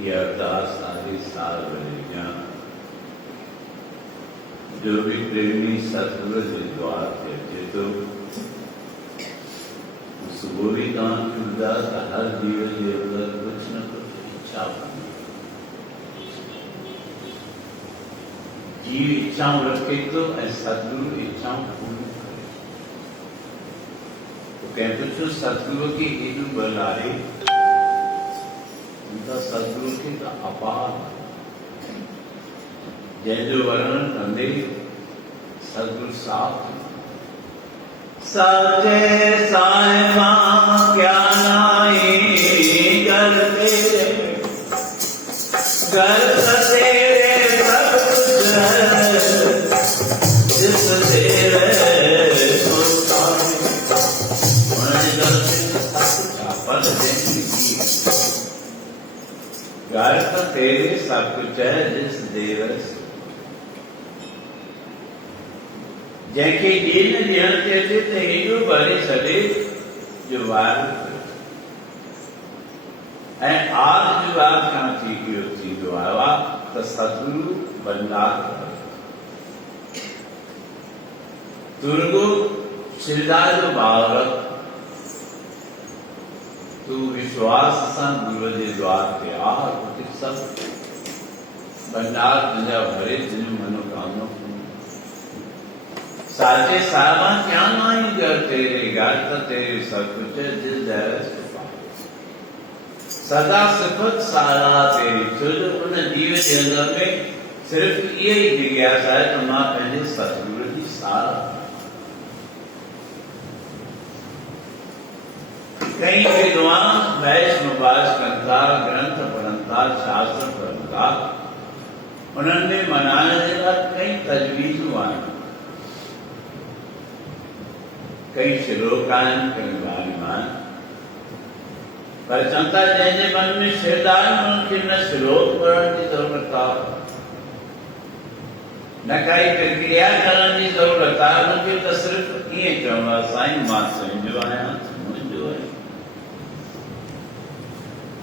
ये अरदास आदि साल बनेगा जो भी प्रेमी सतगुरु द्वार कहते तो उस गोरी गांव की उदास हर जीवन देवता कुछ न कुछ इच्छा बनी जीव इच्छाओं रखे तो सतगुरु इच्छाओं पूर्ण करे। तो कहते तो सतगुरु की हिंदू बलारे उनका सदगुरु की का अपार जय जो वर्णन कंदे सदगुरु साथ सचे साहिबा क्या नाई करते घर तेरे सब कुछ है जिस तेरे घर तो तेरे सब कुछ है जिस देवस जैके दिन ध्यान कहते थे जो बड़े सदे जो वार आज जो बात कहाँ थी कि होती जो आवा तो सतगुरु बंदार तुरगो सिरदार जो बावरत तू विश्वास सन गुरु जे द्वार के आह सब भंडार तुझा भरे जिन मनोकामना साचे सावा क्या नाई कर तेरे घर तो तेरे सब कुछ है जिस दर सदा सिफत सारा तेरी तुझ उन जीव के अंदर में सिर्फ ये ही जिज्ञासा है तो मां पहले सतगुरु जी सारा कई विद्वान वैष्णव कंतार ग्रंथ पढ़ंतार शास्त्र पढ़ंतार उन्होंने मनाने का कई तजवीज आए कई श्लोकान कई वाणिमान पर चंता जैसे मन में श्रद्धा उनकी न श्लोक पढ़ने की जरूरत न कई प्रक्रिया करने की जरूरत उनकी तो सिर्फ ये चवंदा साईं मां तुंहिंजो आहियां मुंहिंजो आहे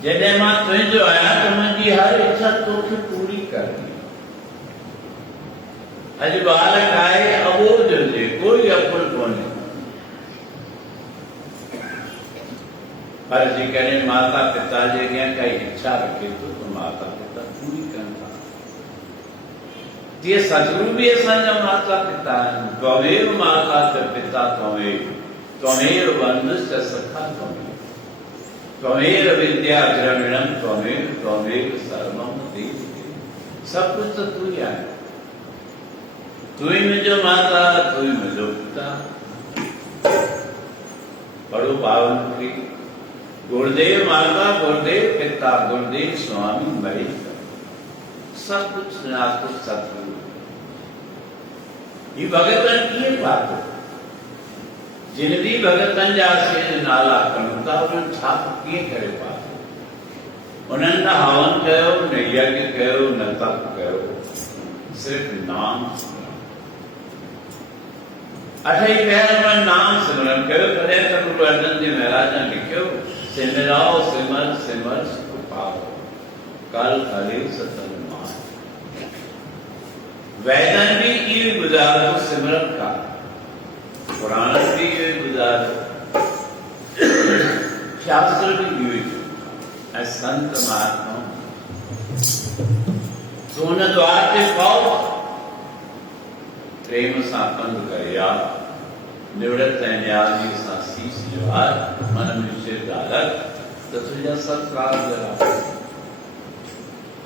जॾहिं मां तुंहिंजो आहियां त मुंहिंजी हर इच्छा तोखे पूरी करणी अॼु बालक आहे अबो कोई अपन को नहीं। पर जी कहने माता पिता जे अॻियां काई इच्छा रखे थो त माता पिता पूरी कनि था। तीअं सतगुरु बि असांजा माता पिता आहिनि। त्वमेव माता च पिता त्वमेव बंधु च सखा त्वमेव विद्या द्रविणम त्वमेव सर्वम देव। सब कुछ तो तू ही आहे। तू ही मुझो माता, तू ही मुझो पिता। पढ़ो पावन की गुरुदेव माता, गुरुदेव पिता, गुरुदेव स्वामी महेश्वर। सब कुछ आपको सतगुरु। ये भगतन की बात है। जिन भी भगतन जा से नाला करूं था उन्हनि छा कीअं करे पातो। उन्हनि न हवन कयो, न यज्ञ कयो, न तप कयो, सिर्फ नाम सिमरन। अठई पहर में नाम सिमरन कयो। तॾहिं त गुरु अर्जन देव महाराज ने लिखियो, सिमराओ सिमर सिमर सुख पाओ, कल हरे सतन मान। वैदन भी इहो ॿुधायो सिमरन का, पुराण भी इहो ॿुधायो, शास्त्र भी इहो ऐं संत महात्मा सोन द्वार ते पाओ, प्रेम सां पंध करे आ, निवृत्त ऐं न्याजी सां शीश जवार, मन में शिर डालक त तुंहिंजा सब कार्य जरा।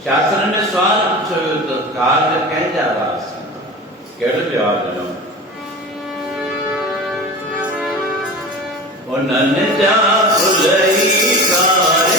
शास्त्र में सवाल पूछो वियो त कार्य कंहिंजा रास, कहिड़ो जवाब ॾिनो? उन्हनि जा भुलई कार्य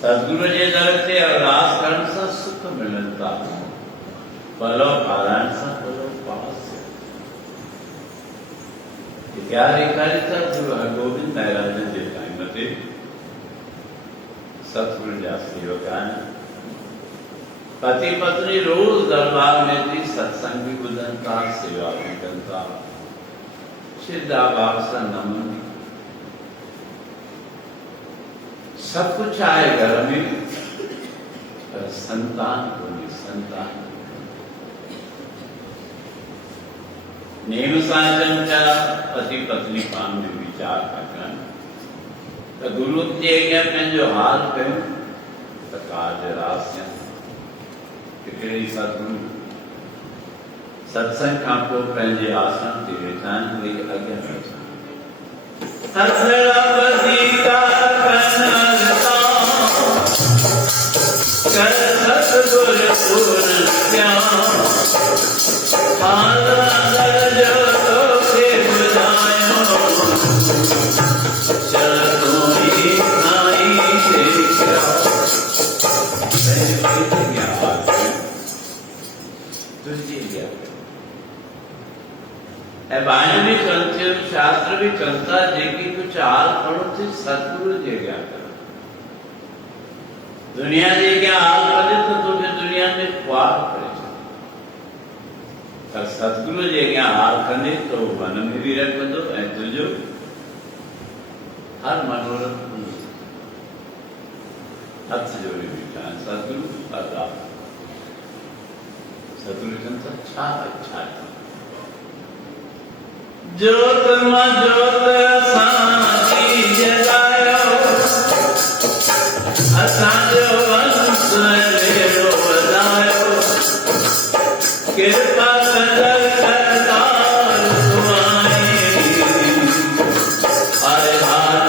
सदगुरु जे दर ते अरदास करण सां सुख मिलनि था, पलो पारायण सां पलो पास। क्या ॾेखारी था गुरु हरगोबिंद महाराज जे टाइम ते सतगुरु जा सेवक आहिनि, पति पत्नी रोज दरबार में थी सत्संग भी ॿुधनि था, सेवा भी कनि था, श्रद्धा भाव सां नमन, सब कुछ आए घर में, पर संतान को नहीं, संतान नेम सां चंचा पति पत्नी पान में विचार था कनि त गुरु जे अॻियां पंहिंजो हाल कयूं त काज रासिया हिकिड़ी सतगुरु सत्संग खां पोइ पंहिंजे आसन ते वेठा आहिनि, वही अॻियां वेठा भी चलते शास्त्र भी चलता जेकी कुछ हाल पढ़ो थी सतगुरु जे क्या करो, दुनिया जे क्या हाल पढ़े तो तुम्हें दुनिया में ख्वाब पड़े, पर सतगुरु जे क्या हाल करने तो मन में भी रख दो ऐं तुझो हर मनोरथ हथ जोड़े बीठा है सतगुरु अरदास। सतगुरु चंद छा अच्छा है जोत मां जोत असांजी जगायो, असांजो वंश वेरो वधायो, कृपा कंदड़ करतार तुम्हारी, आए हाथ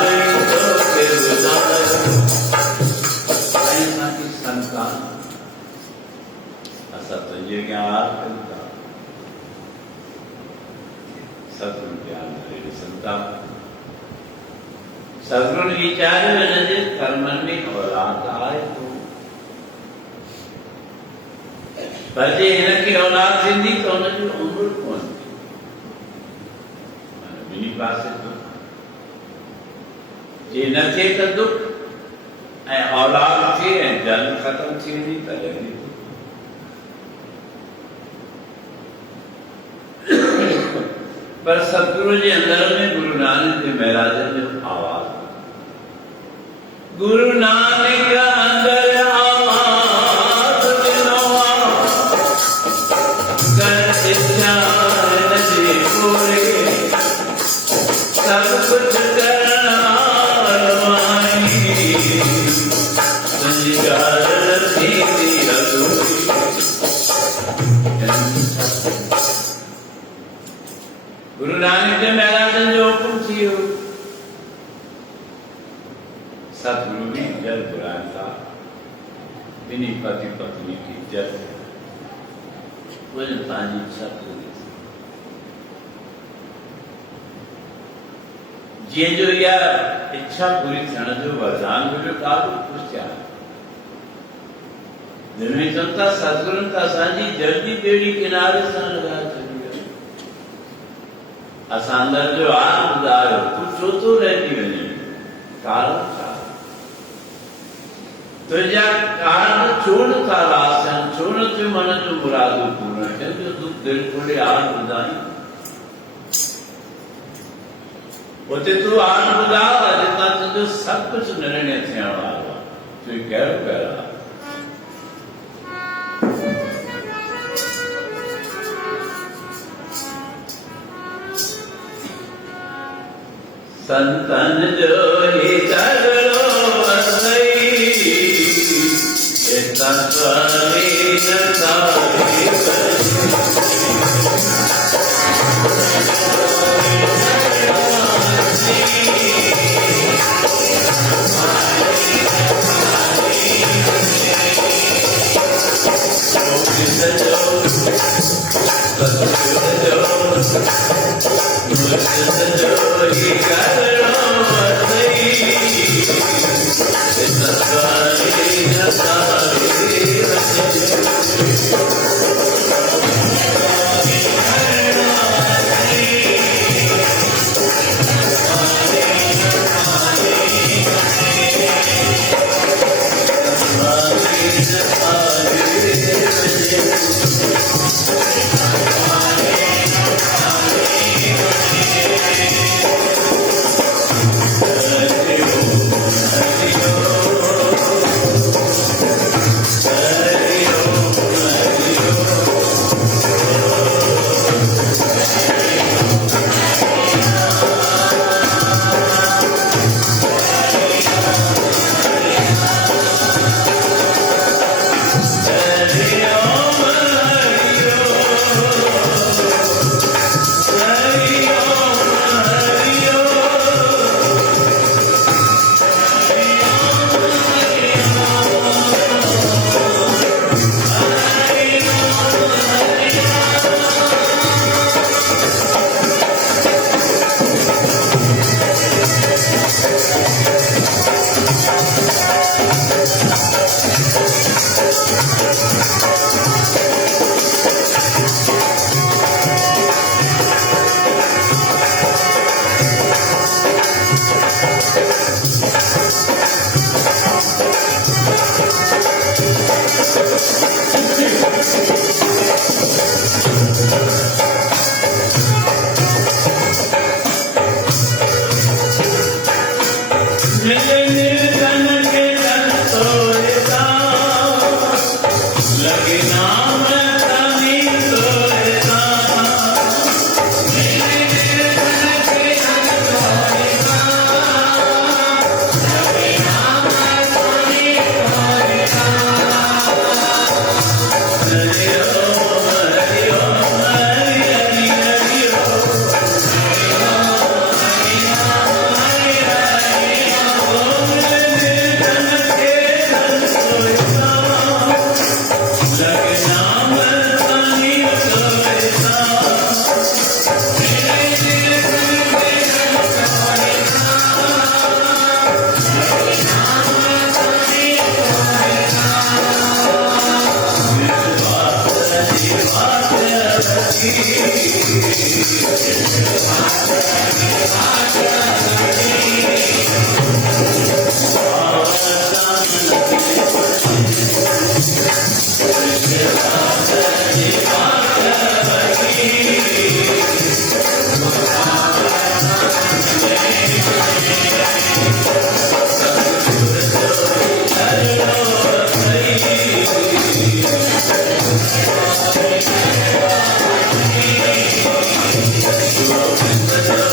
तोखे ॿुधायो। असांजी संतान असां तुंहिंजे अॻियां हाथ कयूं था, सतगुरु ज्ञान करे संता सतगुरु विचार जे कर्मनि में औलाद आए तो, पर जे हिनखे औलाद थींदी त हुनजी उमिरि कोन थी, ॿिन्ही पासे दुख, जे न थिए त दुख ऐं औलाद थिए ऐं जन ख़तम थी वञे त लॻे थो। पर सतगुरु जे अंदर में गुरु नानक देव महाराज जो आवाज, गुरु नानक अंदर आवाज ॾिनो कर इच्छा नजे पूरे, सब कुछ करण वारी, तुंहिंजी ॻाल्हि थींदी अधूरी। गुरु नानक देव महाराज जो हुकुम थियो, सतगुरु ने जल बुलाया, बिन्हीं पति पत्नी की जल ताजी इच्छा पूरी थी। जे जो या इच्छा पूरी थियण जो वरदान मिलियो ॾाढो ख़ुशि थिया, निर्मी संता सतगुरु ता सांझी जल्दी बेड़ी किनारे सां लगा चली गई। असां अंदर जो आग ॿुधायो तूं छो थो रहिजी वञे कारण छा तुंहिंजा कारण छो नथा रासनि छो न थियूं मन जूं मुरादूं पूर्ण थियनि तूं दिलि खोले हाल ॿुधाई उते तूं हाल ॿुधा जितां तुंहिंजो सभु कुझु निर्णय थियण वारो आहे तूं कहिड़ो कहिड़ो आहे संतन जो ही चलो असई तत्वनी Thank you.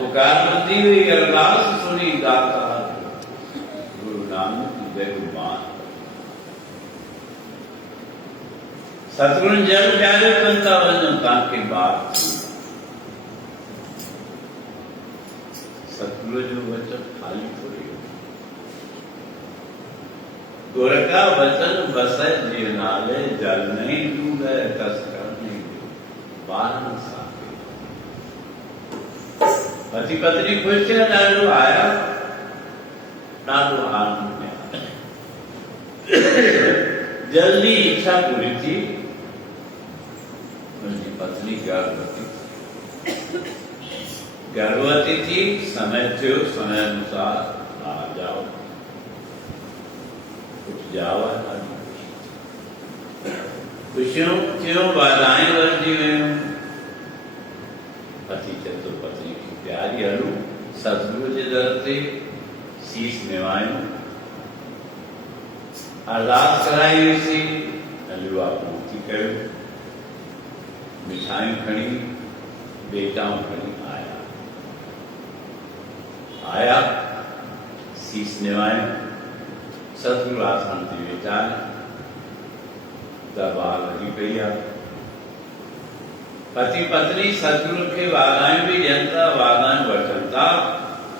पुकार बंदी हुई अरदास सुनी दाता गुरु नानक देखो बात सतगुरु जब प्यारे बनता वनो ताकि बात सतगुरु जो वचन खाली थोड़ी हो गुर का वचन बसे जीवनाले जल नहीं डूबे कस कर नहीं बारह साल पति पत्नी खुश थे नाडू आया नाडू आनंद में जल्दी इच्छा पूरी थी उनकी पत्नी गर्भवती थी समय थे समय अनुसार आ जाओ कुछ जाओ खुशियों क्यों बाधाएं वर्जी हुई पति चतुर पत्नी की प्यारी हलू सतगुरु जी दरते शीश निवायूं अरदास कराई हुई सी हलवा पूर्ति कयो मिठाई खड़ी बेटाओं खड़ी आया शीश निवायूं सतगुरु आसन थी बेटा दरबार लगी पई आहे पति पत्नी सतगुरु के वागाएं भी जनता वागाएं वठनता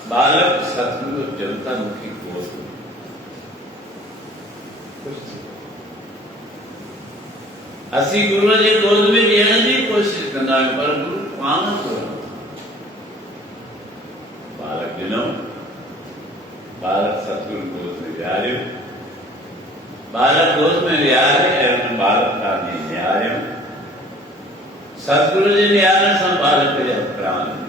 बालक सतगुरु जनता मुखी गोद असी गुरु जे गोद में ॾियण जी कोशिश कंदा आहियूं पर गुरु पाण थो बालक ॾिनो बालक सतगुरु गोद में विहारियो बालक गोद में विहारे ऐं बालक का निहारियो सतगुरु जी निहारण सां बालक जा प्राण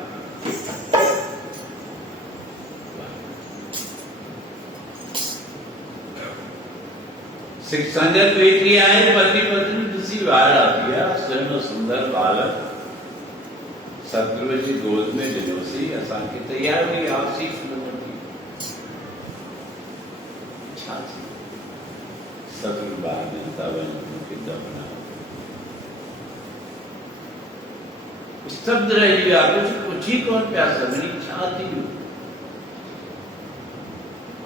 सिख संगत बेटी आए पति पत्नी किसी वार आ गया सुनो सुंदर बालक सतगुरु जी गोद में ॾिनो सी असां खे तैयार हुई आपसी वठी छा थी सतगुरु ॿार जनता वञो मूंखे दफ़ना स्तब्ध रही विया कुछ ही कोन पिया सघनि छा थी वियो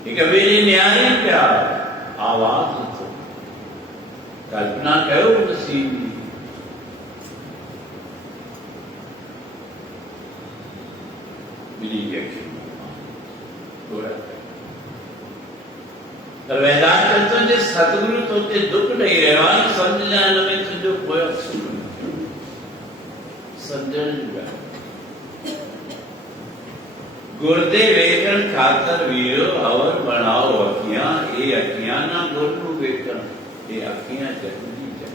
हिक ॿिए जे निहारे पिया आवाज़ नथो कल्पना कयो उन सीन जी ॿिन्ही जी अखियुनि में पर वेदांत चवनि जे सतगुरु तोखे दुख ॾेई रहियो आहे सम्झ जा हिन में तुंहिंजो कोई अफ़सोस समझण जी ॻाल्हि गुरदे वेकण खातर वीरो हवर बनाओ अखियां ये अखियां ना गुरु वेकण ये अखियां जगनी जग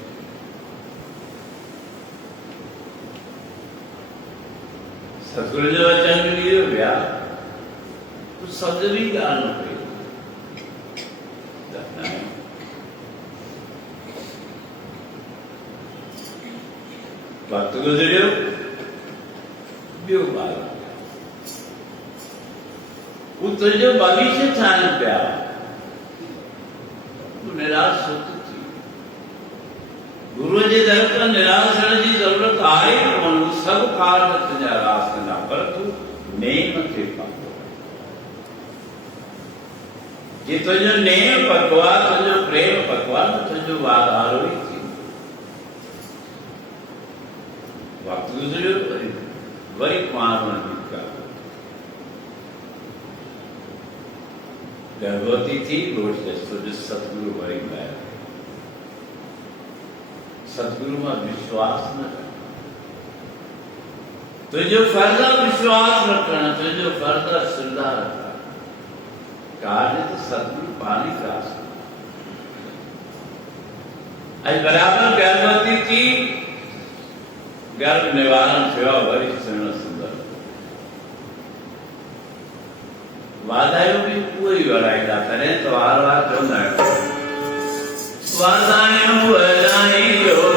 सतगुरु जो वचन वीरो विया कुछ शब्द भी ॻाल्हि न कई वक्त गुजरियो ॿियो ॿार वो तुंहिंजो भविष्य ठाहिनि पिया तूं निराश सोच थी गुरुअ जे दर तां निराश थियण जी ज़रूरत आहे कोन सभु कार तुंहिंजा रास कंदा पर तूं नेम खे पातो जे तुंहिंजो नेम पको आहे तुंहिंजो प्रेम पको आहे त तुंहिंजो वाधारो ई वक्त गुजरियो वरी कुंवार निका गर्भवती थी रोज जस्तो सतगुरु वरी गया सतगुरु में विश्वास न तुझो फर्ज विश्वास रखना तुझो फर्ज श्रद्धा रखना कार्य तो सतगुरु पानी रास आज बराबर गर्भवती थी गर्भ निवारण सेवा वरी सुहिणो सुंदर वाधायूं बि उहो ई वराईंदा तॾहिं त वार वार चवंदा आहियूं वाधायूं वराईंदो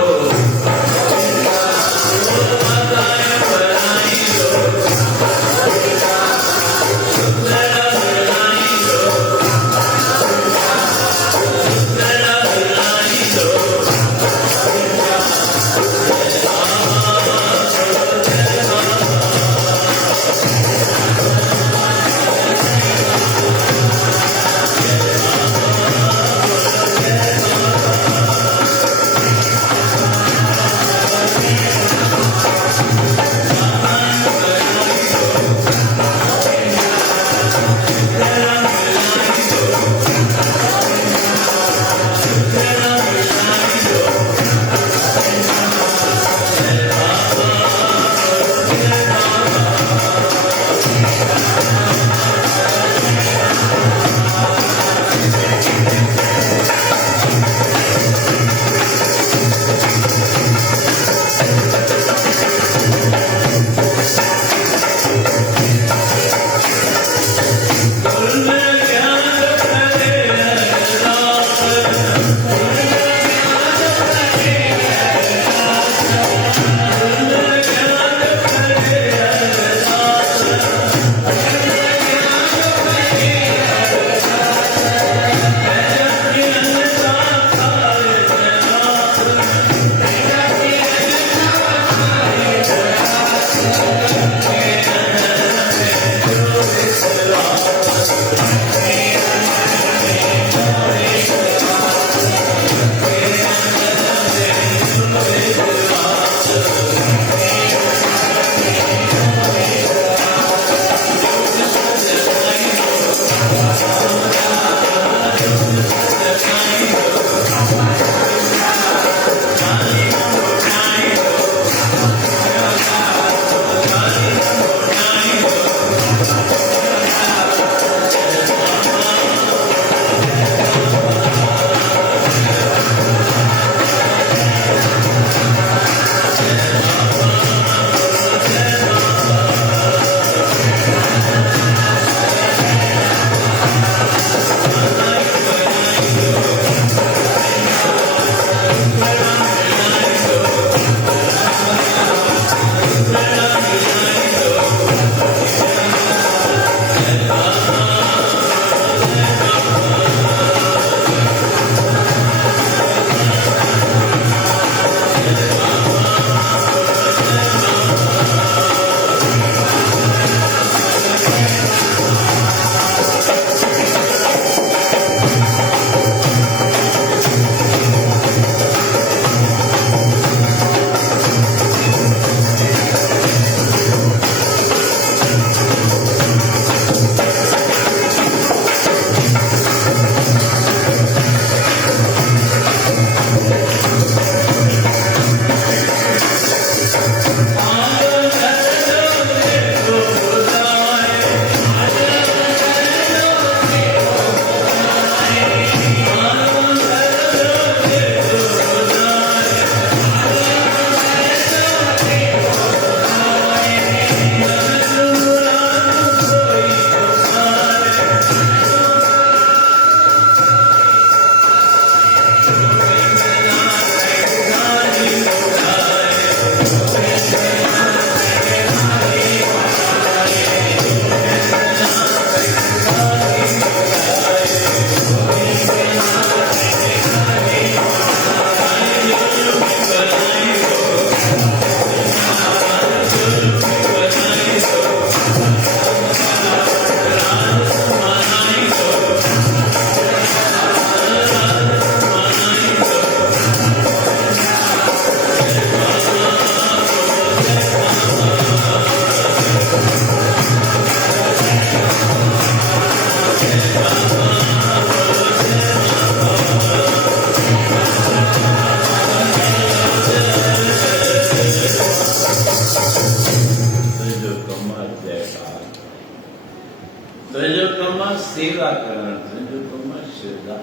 सेवा करण तुंहिंजो कमु आहे श्रद्धा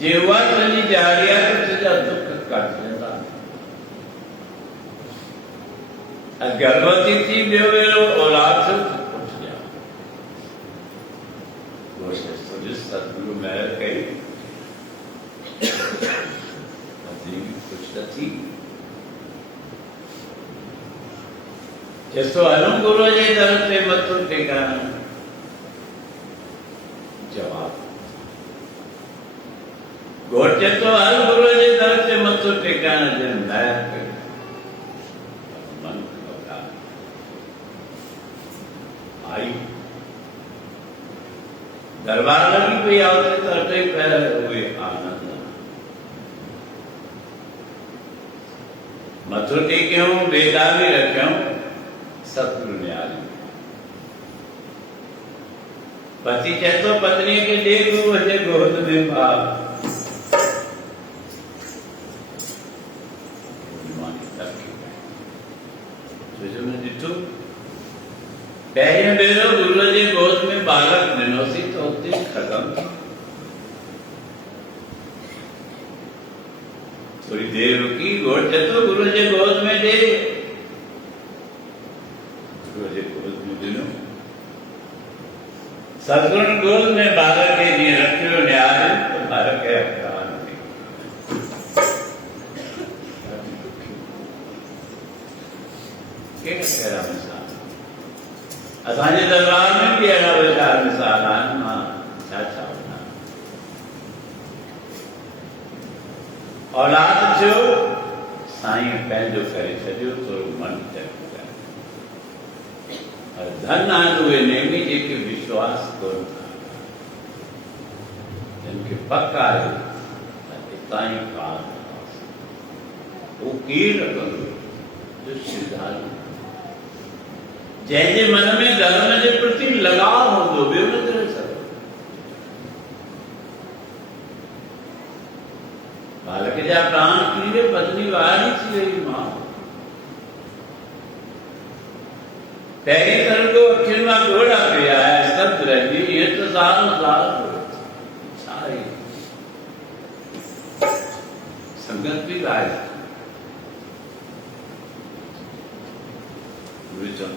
जे उहा तुंहिंजी ॾियारी आहे त तुंहिंजा दुख कट वेंदा गर्भवती थी ॿियो वेलो औलाद थियो त पुट ॼा सतगुरु महर कई कुछ न थी जैसो हलूं गुरु जे दर ते मथो टेकाइण जवाब घोट चए थो हल गुरु जे दर ते मथो टेकाइण जे महर कई मन आई दरबार लगी पई आवते तो अटे पैर हुए आनंद मथो टेक्यूं बेदा भी रखियूं सतगुरु ने आली पति चए तो पत्नी के देख वजे गोद में बाप पहिरें भेरो गुरु जे गोद में बालक ॾिनोसीं त उते ख़त्म थोड़ी देर रुकी घोट चए थो गुरु जे गोद में ॾे गुरु जे गोद में ॾिनो सतगुरु गोद में बालक खे जीअं रखियो निहारियो त बालक खे अवतार कहिड़ा मिसाल असांजे दरबार में भी अहिड़ा वीचार मिसाल आहिनि मां छा छा ॿुधायां औलाद थियो साईं पंहिंजो करे छॾियो थोरो मन चक धन आहिनि उहे नेमी जेके विश्वास कोन था जिन खे पक आहे हितां ई पार उहो कीअं कंदो जो श्रद्धालु जैसे मन में धर्म के प्रति लगाव हो तो भी न रह सको बालक जा प्राण कीरे पत्नी वारी थी वही मां पहिरीं तरह को अखियुनि मां ॻोढ़ा पिया सत रहंदी ये तो साल संगत भी लाए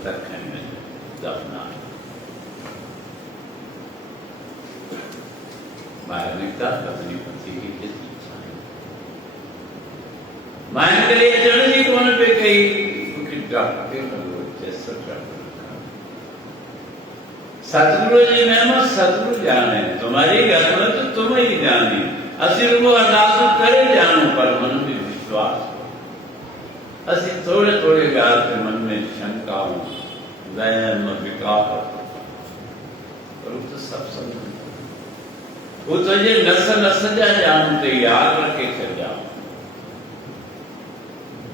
तक दफना बाहर निकता पत्नी पति की इच्छा मान करे अचण जी कोन पे कई क्योंकि डॉक्टर सतगुरु जी महिमा सतगुरु जाने तुम्हारी घर में तो तुम ही जानी असि रुगो अरदास करे जानो पर मन में विश्वास असि थोड़े थोड़े ॻाल्हि ते मन में शंकाऊं वहम विकार पर तो सब समझ वो तो ये नस नस जा जान ते याद रखे छॾिया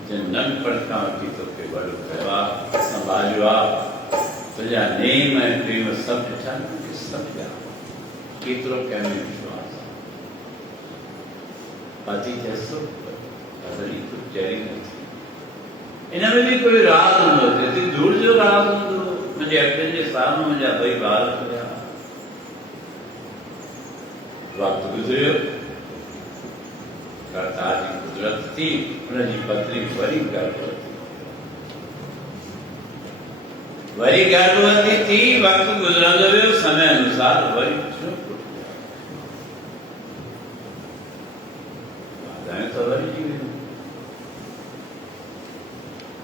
जे नंढपण खां वठी तोखे वॾो कयो आहे संभालियो आहे तुंहिंजा नेम ऐं प्रेम सभु ॾिठा कि सभु केतिरो कंहिंमें विश्वास आहे पति चएसि थो पत्नी कुझु चरी न थी इनमें भी कोई राज हूंदो जेतिरी दूर जो राज हूंदो मुंहिंजे अखियुनि जे साम्हूं मुंहिंजा ॿई ॿार हुया वक़्तु गुज़रियो करतार जी कुदरत थी उनजी पत्नी वरी गर्भवती थी वक़्तु गुज़रंदो वियो समय अनुसार वरी तो वरी जी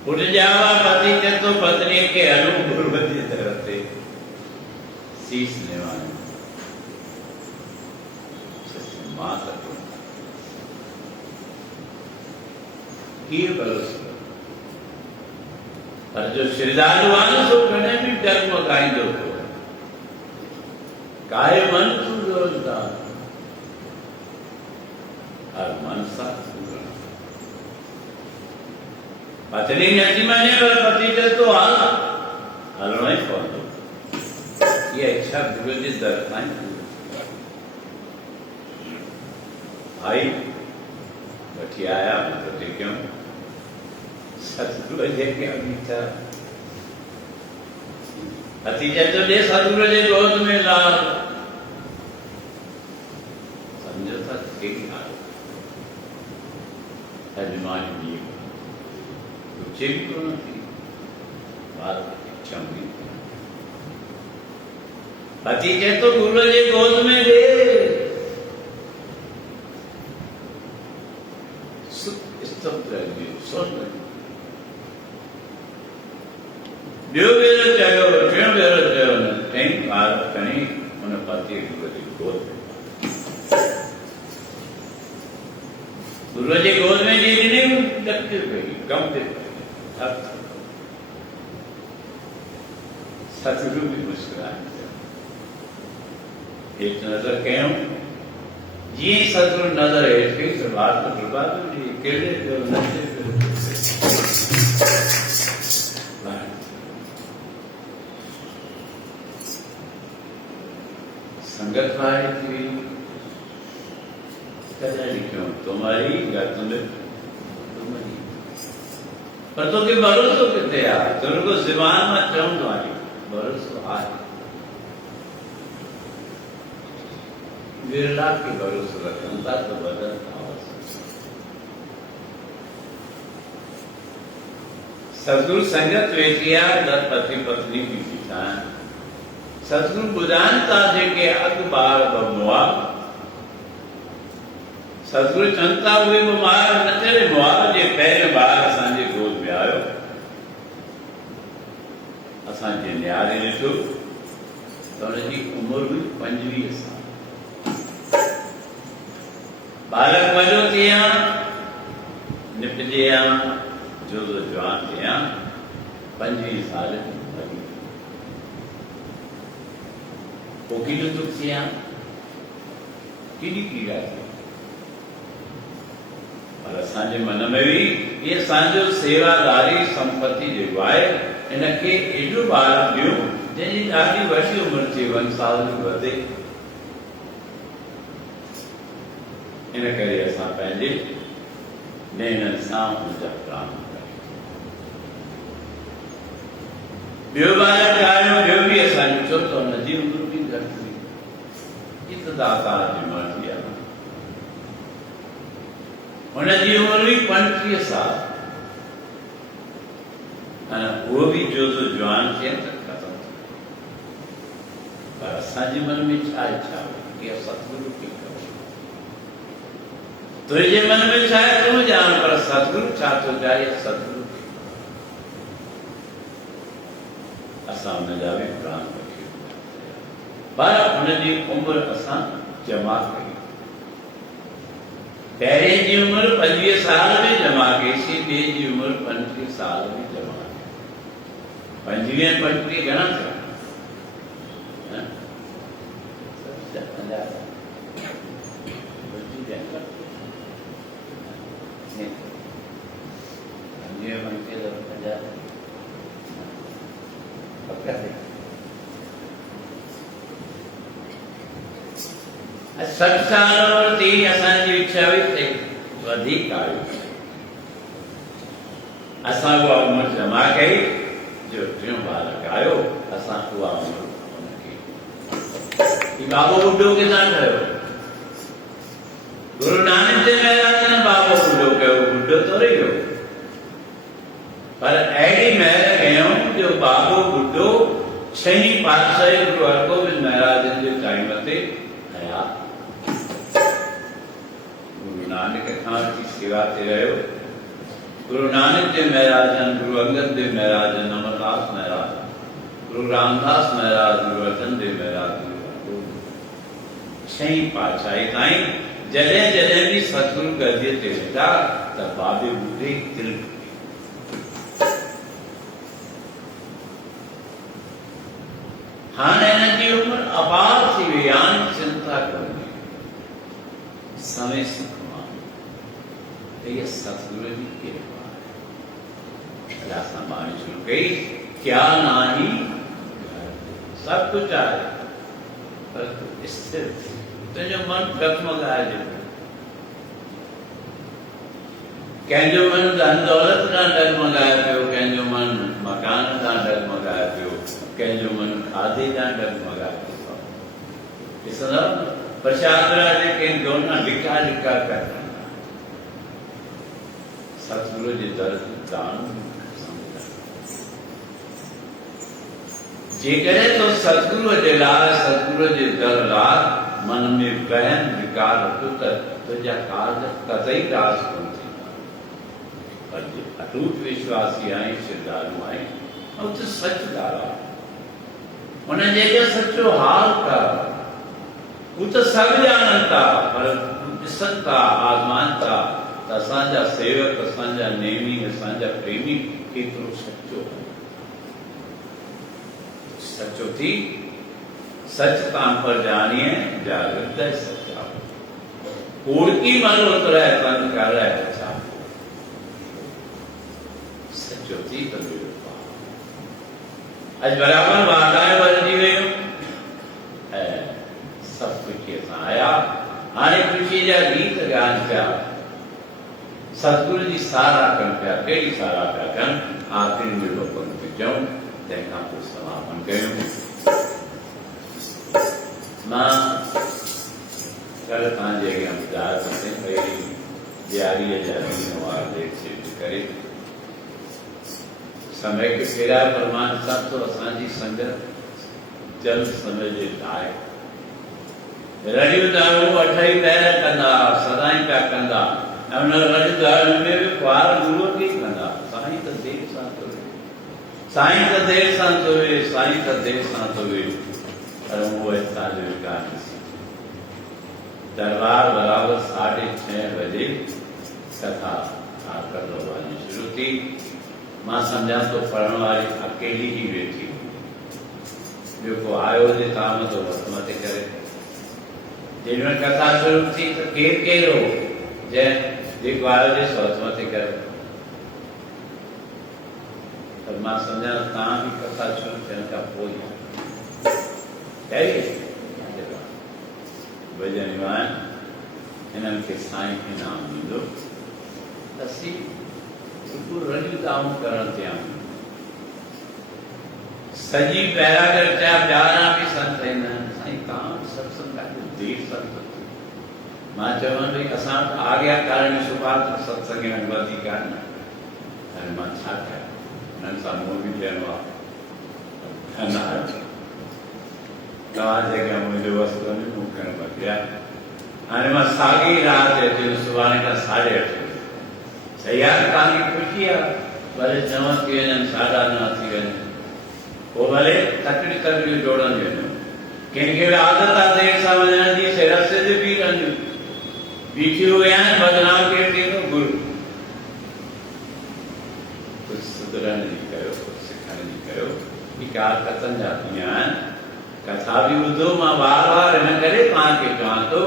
उठ जावा पति चए तो पत्नी के हलूं गुरु जी तरफ से शीश निवाने मां सको कीअं भरोसो पर जो श्रद्धालु आहे सो कॾहिं बि डगमगाईंदो कोन्हे काहे मन तू रोज़गार हर मन सां पत्नी नथी मञे पर पति चए तो हलणो ई पवंदो इहा इच्छा गुरु जे दर ताईं आई वठी आया मथो टेकियऊं सतगुरु जेके बीठा नतीजे तो दे सतगुरु जे गोद में लाल समझो था कि हाल अभिमान भी कुछ भी तो नहीं बात चंगी नतीजे तो गुरु जे गोद में दे स्तब्ध रह गई सुन रही ॿियो भेरो चयो टियों भेरो चयो न कई ॿार खणी हुन पतीअ गुरूअ जी गोद में गुरूअ जी गोद में जी ॾिनी ॾकी पई कम ते पई सतगुरु बि मुस्कुराए हेठि नज़र कयूं जीअं ई सतगुरु नज़र हेठि कई त ॿार त बर्बाद थी कहिड़े पियो नचे पियो संगत वारी थी कदा लिखियो तुम्हारी या तुम्हारी पर तो के भरोसो किथे आहे तुर को ज़बान में चवंदो आहे भरोसो आहे विरला के भरोसो रखनि था तो बदन सतगुरु संगत वेठी आहे त पति पत्नी बि बीठा आहिनि सतगुरु ॿुधाइनि था जेके अॻु ॿार बमुआ सतगुरु चवनि था उहे ॿार न चढ़े मुआ जे पहिरियों ॿार असांजे गोद में आयो असांजे नियारे ॾिठो त हुनजी उमिरि हुई 25 साल बालक वॾो थिया निपजे आ जो जवान थिया 25 साल पोखील दुख थिया केॾी पीड़ा थी पर असांजे मन में बि इहे असांजो सेवादारी संपत्ति जेको आहे इनखे एॾो ॿार ॾियो जंहिंजी ॾाढी वॾी उमिरि थी 1 साल बि वधे इन करे असां पंहिंजे नेणनि सां हुनजा प्राण ॿियो बालक आयो ॿियो बि असांजो छो त हुनजी उमिरि बि घटि हुई त दातार जी मर्ज़ी आहे हुनजी उमिरि हुई 25 साल अने उहो बि जो जवान थियनि त ख़तमु पर असांजे मन में छा इच्छा हुई कि सतगुरु खे कयो तुंहिंजे मन में छा आहे तूं ॼाण पर सतगुरु छा थो चाहे सतगुरु असां हुनजा बि प्राण रखियो पर हुनजी उमिरि असां जमा कई पहिरें जी उमिरि 25 साल में जमा कईसीं ॿिए जी उमिरि 25 साल में जमा कई 25 ऐं 25 घणा थिया सठ साल थी असांजी इच्छा हुई वधीक आयु असां उहा उमिरि जमा कई जो टियों बालक आयो असां उहा उमिरि हुनखे बाबो ॿुढो किथां कयो गुरु नानक देव महाराज बाबो ॿुढो कयो ॿुढो थोरी हो पर अहिड़ी महिर कयूं जो बाबो ॿुढो 6 पातशाही गुरु हरगोबिंद महाराज जे टाइम ते हया गुरु नानक खां जी सेवा ते रहियो गुरु नानक देव महाराज गुरु अंगद देव महाराज अमरदास महाराज गुरु रामदास महाराज गुरु अर्जन देव महाराज 6 पातशाही ताईं जॾहिं जॾहिं बि सतगुरु गद्दीअ ते वेठा त बाबे ॿुढे तिलक हाणे हिनजी उमिरि अपार थी वई हाणे चिंता करणी समय सुखमान ये सतगुरु जी कृपा है असां बाणी शुरू कई क्या नाही सब कुछ आहे पर स्थिर तुंहिंजो मन डगमगाए कंहिंजो मन धन दौलत सां डगमगाए पियो कंहिंजो मन मकान सां डगमगाए पियो कंहिंजो मन खाधे जा डगमगा ॾिसंदव प्रसाद राजे कंहिं दोना लिका लिका करना सतगुरु जे दर दान जेकॾहिं तो सतगुरु जे लाइ सतगुरु जे दर लाइ मन में वहम विकार रखो त तुंहिंजा कार्य कतई रास कोन थींदा पर जे अटूट विश्वासी आहीं श्रद्धालु आहीं ऐं त सच ॻाल्हि आहे उन जेका सचो हाल का वो तो सब ॼाणनि था पर ॾिसनि था आज़माइनि था त असांजा सेवक असांजा नेमी असांजा प्रेमी केतिरो सचो थी सच ताम पर जानिए जागृत है सच्चा कूड़की मन उतर है तन कर रहा है अच्छा सचो थी तो आज बराबर वाटाएं बरजी गई सब कुछ आया हाणे खुशी जा गीत गान पिया सतगुरु जी सारा कन पिया कहिड़ी सारा पिया कनि आख़िरी में लोगनि खे चऊं तंहिंखां पोइ समापन कयूं मां कल्ह तव्हांजे अॻियां ॿुधायो त साईं भई ॾियारीअ जा ॾींहं वार देख सेठ करे समय खे फेराए परमात्मा सां तो असांजी संगत जल समय जे लाइ रड़ियूं दारूं अठई पैर कंदा सदाई पिया कंदा ऐं उन रड़ियूं दारूं में बि ख्वार गुरू खे कंदा साईं त देर सां थो साईं त देर सां थो वे साईं त देर सां थो वे पर उहो हितां जो विकार ॾिसी दरबार बराबर 6:30 बजे कथा ठाकर वाली शुरू थी मां सम्झां तो पढ़ण वारी अकेली ही वेठी ॿियो को आयो हुजे ताम तो हथ मथे करे जेॾीमहिल कथा शुरू थी त केरु केरु हो जंहिं जेको आयो हुजे सो हथ मथे करे पर मां सम्झां तव्हां बि कथा शुरू थियण खां पोइ भॼन वान हिननि खे साईं इनाम ॾींदो असीं बिल्कुलु रड़ियूं दाऊं करण थिया सॼी पैरागर चया ॿियारा बि संत आहिनि साईं तव्हां सत्संग ॾाढो देर संत मां चवां भई असां आज्ञाकारी सुभाणे सत्संग में वधीक आहे न हाणे मां छा कयां हुननि सां मुंहुं बि ॾियणो आहे तव्हांजे अॻियां मुंहिंजो वस्तु वञे मूं खण बदिया हाणे मां साॻी राति अची सुभाणे खां 8:30 सही आहे तव्हांजी ख़ुशी आहे भले 9 थी वञनि 9:30 थी वञनि पोइ भले तकड़ियूं जोड़नि वञो कंहिंखे बि आदत आहे देर सां वञण जी से रस्ते ते बीह रहंदियूं बीठी विया आहिनि बदनाम केरु थींदो गुरू कुझु सुधरण जी कयो कुझु सिखण जी कयो ही कारकतनि जा ॾींहं आहिनि कथा भी ॿुधो मां बार बार हिन करे तव्हांखे चवां थो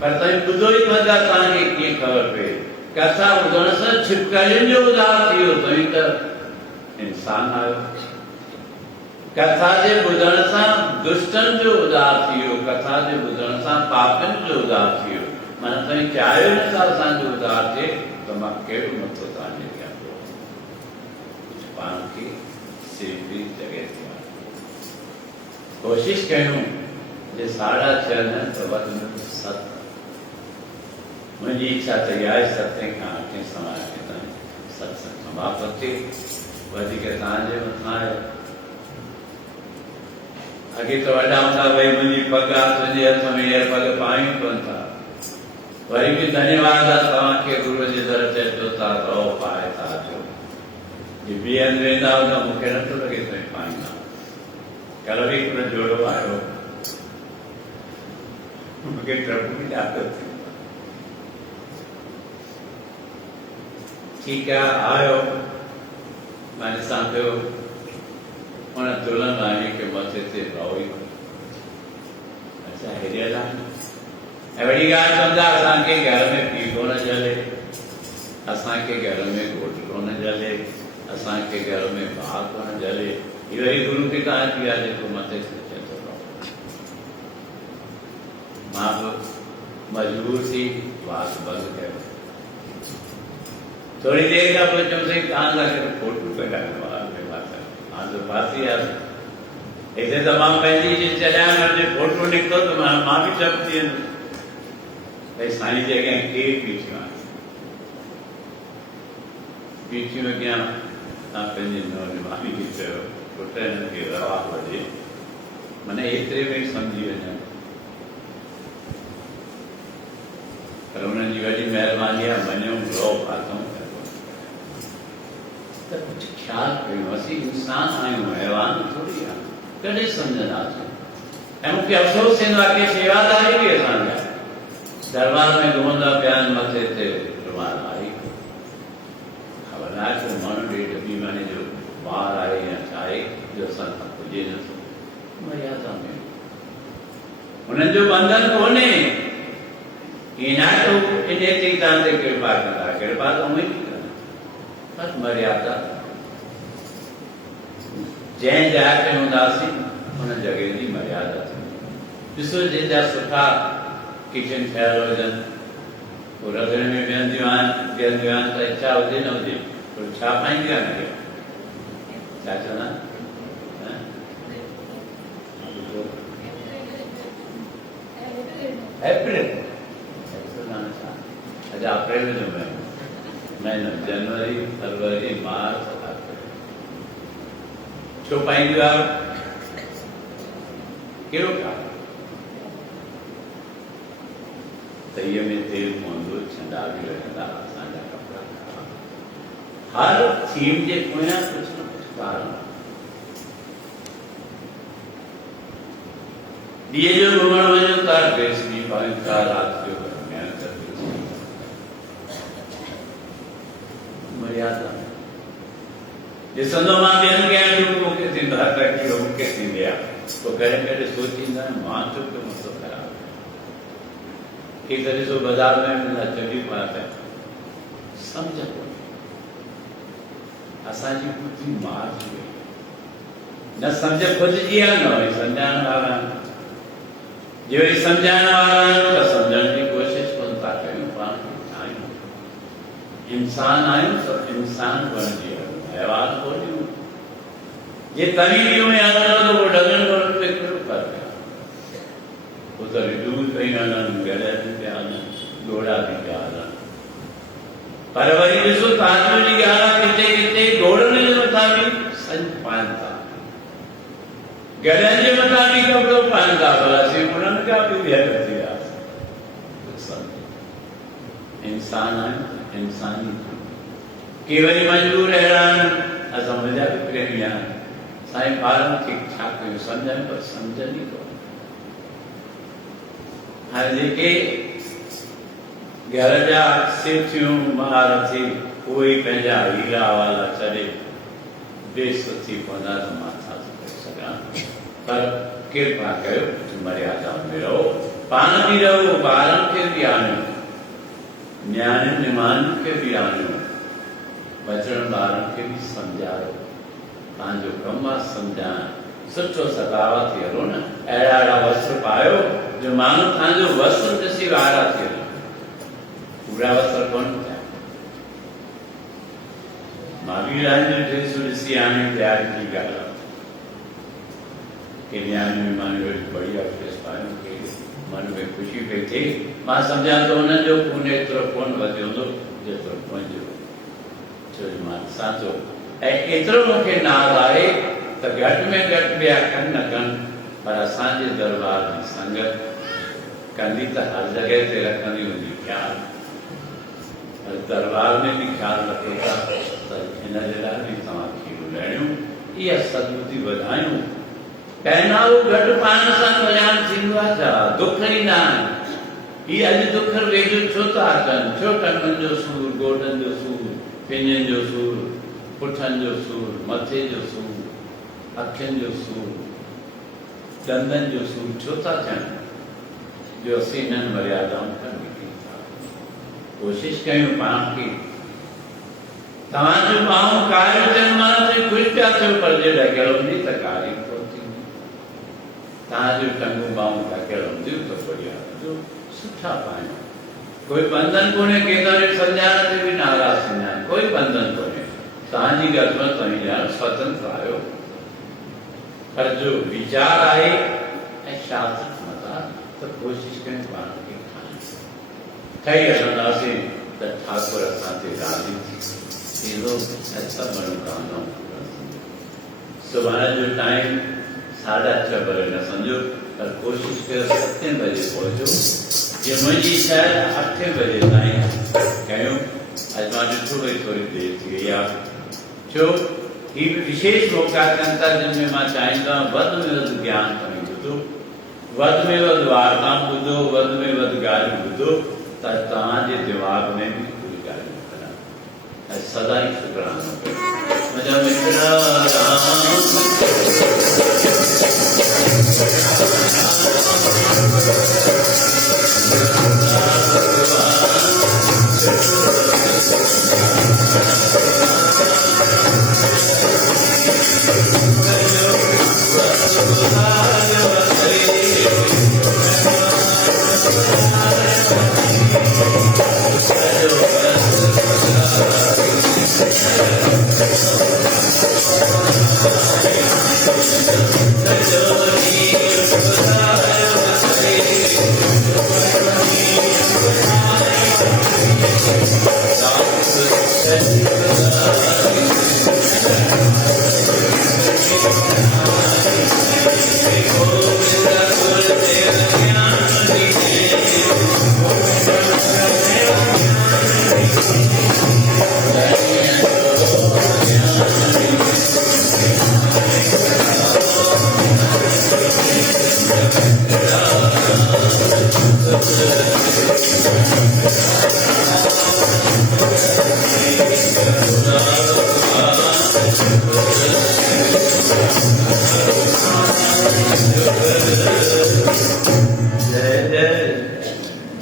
पर तव्हां ॿुधो ई कंदा तव्हांखे कीअं ख़बर पए कथा ॿुधण सां छिपकलियुनि जो उधार थी वियो तव्हीं त इंसान आहियो कथा जे ॿुधण सां दुष्टनि जो उधार थी वियो कथा जे ॿुधण सां पापियुनि जो उधार थी वियो माना तव्हीं चाहियो नथा असांजो उधार थिए त मां कहिड़ो नथो तव्हांजे अॻियां पाण खे सेवरी जॻह ते कोशिश कयूं जे 6:30 न तो वधि में वधि 7 मुंहिंजी इच्छा त इहा आहे 7 खां 8 समाज ताईं सत्संग समाप्त थिए वधीक तव्हांजे मथां आहे अॻे त वॾा हूंदा भई मुंहिंजी पग आहे तुंहिंजे हथ में इहा पग पायूं कोन था वरी बि धन्यवाद आहे तव्हांखे गुरूअ जे दर ते अचो था रहो पाए था अचो जे ॿिए हंधि वेंदा हुआ मूंखे नथो लॻे त पाईंदा कल भी पूरा जोड़ो आयो मूंखे डपु बि ॾाढो थियो ठीकु आहे आयो मां ॾिसां पियो हुन दुल्हन राणी खे मथे ते रहो ई अच्छा हेॾे आहे ऐं वॾी ॻाल्हि चवंदा असांखे घर में पीउ कोन जले असांखे घर में घोटु कोन जले असांखे घर में भाउ कोन जले इहो वरी गुरू खे तव्हां थी आहे जेको मथे ते अचे थो रहो मां बि मजबूर थी वास बंदि कयो थोड़ी देर खां पोइ चयो साईं तव्हां सां फोटो कढाइणो आहे हाणे पासी आहे इसे तमाम पंहिंजी जे चढ़ाइण जे फोटो निकितो त मां बि चप थी वेंदुसि भई साईं जे अॻियां केरु पीठियूं आहे पीठियूं अॻियां तव्हां पंहिंजे मामी खे चयो पुट हिन खे रवा वॼे माना एतिरे में ई सम्झी वञनि पर उन्हनि जी वॾी महिरबानी आहे मञूं रओ पातऊं त कुझु ख़्यालु कयूं असीं इंसान आहियूं हैवान थोरी आहे कॾहिं सम्झंदासीं ऐं मूंखे अफ़सोस थींदो आहे की सेवादारी बि असांजा दरबार में घुमंदा पिया आहिनि मथे ते रुमाल आई ख़बर न आहे को माण्हू ॾेढ ॿी महीने जो ॿार आहे या छा आहे जो असां खां पुॼे नथो मर्यादा में हुननि जो बंधन कोन्हे ईअं न तो इन ते तव्हां ते कृपा कंदा कृपा त उहे ई कंदा बसि मर्यादा जंहिं जाइ ते हूंदासीं हुन जॻह जी मर्यादा थींदी ॾिसो जंहिंजा सुठा किचन ठहियल हुजनि पोइ रंधिणे में वेहंदियूं आहिनि त इच्छा हुजे न हुजे पर छा पाईंदियूं आहिनि छा चवंदा अप्रैल अच्छा अप्रैल जो महीनो जनवरी फरवरी मार्च अप्रैल छो पाईंदियूं आहे कहिड़ो ख़्यालु तईअ में तेल पवंदो छंडा बि लॻंदा असांजा कपिड़ा हर थीम जे पोयां कुझु न कुझु कारण ॾींहं जो घुमण वञूं था ड्रेस बि पायूं था राति जो मर्यादा ॾिसंदो मां ॿियनि खे मूंखे थींदो आहे त कहिड़ो मूंखे थींदी आहे पोइ कॾहिं कॾहिं सोचींदा आहिनि मां छो पियो मसो ख़राबु की त ॾिसो बाज़ार में मुंहिंजा चॾियूं पाया पिया सम्झ कोन्हे असांजी बुद्धि मार थी वई न सम्झ खुदिजी आहे न वरी सम्झाइण वारा आहिनि जे वरी सम्झाइण वारा आहिनि त सम्झण जी कोशिशि कोन था कयूं पाण खे ठाहियूं इंसान आहियूं त इंसान बणिजी आहियूं हैवान कोन्हियूं जे तरीक़े में हलंदो त पोइ डगन में कहिड़ो फ़र्क़ु आहे पोइ त रिड्यूस पई हलनि गॾियल पिया हलनि डोड़ा बि पिया हलनि पर वरी ॾिसो ताजो जी ॻाल्हि आहे किथे किथे डोड़नि जे मथां बि सॼ पाइनि था गॾियल जे मथां बि कपिड़ो पाइनि था पर असीं उन्हनि खां बि ॿिया थी वियासीं इंसान आहियूं इंसानी के वरी मजबूर अहिड़ा आहिनि असां मुंहिंजा बि प्रेमी आहिनि साईं ॿारनि खे छा कयूं सम्झनि पर सम्झनि ई कोन हाणे जेके घर जा सिथियूं ॿार थी उहे ई पंहिंजा हीरा वाला छॾे बेस थी पवंदा त मां छा थो करे सघां पर कृपा कयो मर्यादा में रहो पाण बि रहो ॿारनि खे बि आणियो न्याणियुनि निमाणियुनि खे बि आणियो बचड़नि ॿारनि खे बि सम्झायो तव्हांजो कमु आहे सम्झाइण सुठो सगावा थी हलो न अहिड़ा अहिड़ा वस्त्र पायो जो माण्हू तव्हांजो वस्त्र ॾिसी वारा थी वञे पूरा वस्त्र कोन थिया मां बि ॾाढियूं ड्रेसूं ॾिसी हाणे तयारी थी ॻाल्हि आहे के न्याणियूं माण्हू बढ़िया ड्रेस पायूं के मन में ख़ुशी पई थिए मां सम्झां थो हुननि जो खून एतिरो कोन वधियो हूंदो जेतिरो मुंहिंजो छो जो मां ॾिसां थो ऐं एतिरो मूंखे नाज़ आहे त घटि में घटि ॿिया कनि न कनि पर असांजे दरबार जी संगत कंदी त हर जॻह ते रखंदी हूंदी ख़्यालु पर दरबार में बि ख़्यालु रखो था त हिन जे लाइ बि तव्हां खीरूं लहिणियूं इहा सदबुद्धि वधायूं पहनावो घटि पाइण सां कल्याण थींदो आहे छा दुख ईंदा आहिनि हीअ अॼु दुख वेझो छो था अचनि छो टंगनि जो सूरु गोॾनि जो सूरु पिञनि जो सूरु पुठनि जो सूरु मथे जो सूरु अखियुनि जो सूरु दंदनि जो सूरु छो था थियनि जो असीं हिननि मर्यादाउनि खां निकिरी था कोशिशि कयूं पाण खे तव्हांजो ॿाहूं कार्य थियनि मां ते ख़ुशि पिया थियो पर जे ढकियल हूंदी त कार्य कोन थींदी तव्हांजो टंगूं ॿाहूं ढकियल हूंदियूं त बढ़िया सुठा पायूं कोई बंधन कोन्हे केतिरे सम्झाइण ते बि नाराज़ थींदा आहिनि कोई बंधन कोन्हे तव्हांजी ॻाल्हि में तव्हां ॼाण स्वतंत्र आहियो पर जो विचार आए शास्त्र मता तो कोशिश करें पान के खाने कई अनदासी तो ठाकुर असाते राजी ये लोग ऐसा मनोकामना सुबह जो टाइम 6:30 बजे न समझो पर कोशिश करो 7 बजे पहुंचो जे मुझी शायद 8 बजे ताईं कयूं अज मां ॾिठो थोड़ी देर थी वई आहे छो ही विशेष मौका कंता जिनमें मां चाहींदा वध में वध ज्ञान खणी ॿुधो वध में वध वार्ता ॿुधो वध में वध ॻाल्हियूं ॿुधो त तव्हांजे दिमाग़ में बि कोई ॻाल्हि न खणा ऐं सदा ई शुकरानो कयो मुंहिंजा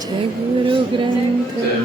जय गुरु ग्रंथ जय